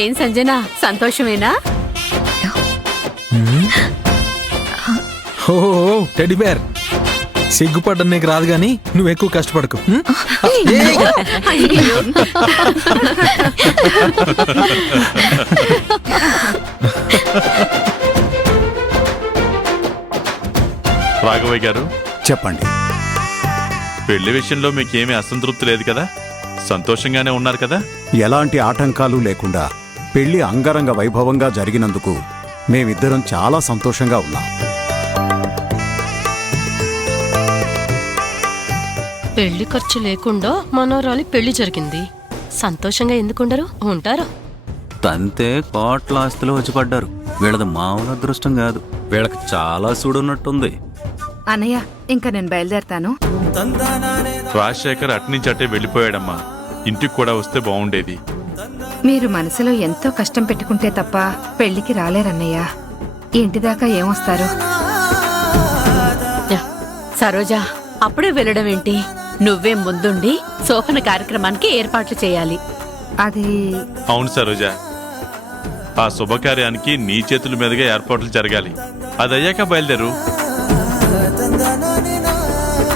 ఏం సంజన, సంతోషమేనా? ఓ teddy bear, సిగ్గుపడ్డం నీకు రాదు గాని నువ్వు ఎక్కువ కష్టపడకు. రాఘవయ్య గారు చెప్పండి. పెళ్లి విషయంలో మీకేమీ అసంతృప్తి లేదు కదా? సంతోషంగానే ఉన్నారు కదా? ఎలాంటి ఆటంకాలు లేకుండా పెళ్లి అంగరంగ వైభవంగా జరిగినందుకు మేమిద్దరం చాలా సంతోషంగా ఉన్నాం. పెళ్లి ఖర్చు లేకుండా మనోరాలి పెళ్లి జరిగింది. సంతోషంగా ఎందుకుండరు? ఉంటారు. తంతే కోట్ల ఆస్తులు వచ్చి పడ్డారు. వీళ్ళది మామూలు అదృష్టం కాదు, వీళ్ళకి చాలా సూడున్నట్టుంది. అన్నయ్య, ఇంకా నేను బయలుదేరతాను. రాజశేఖర్ అట్నుంచి అట్టే వెళ్ళిపోయాడమ్మా. ఇంటికి కూడా వస్తే బాగుండేది. మీరు మనసులో ఎంతో కష్టం పెట్టుకుంటే తప్ప పెళ్లికి రాలేరన్నయ్య. ఇంటి దాకా ఏమొస్తారు? సరోజా, అప్పుడే వెళ్ళడం ఏంటి? నువ్వే ముందుండి శోభన కార్యక్రమానికి ఏర్పాట్లు చేయాలి. అది అవును సరోజ, ఆ శుభకార్యానికి నీ చేతుల మీదుగా ఏర్పాట్లు జరగాలి. అది అయ్యాక బయలుదేరు.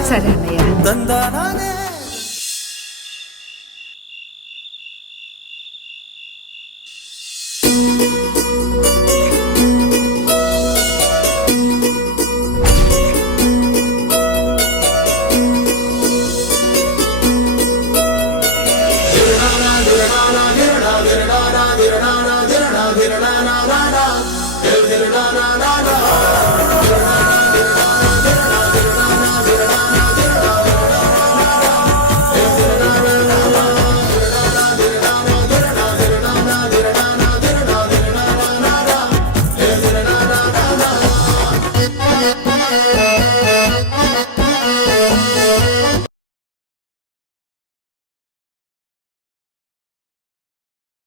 సరే అన్నయ్య.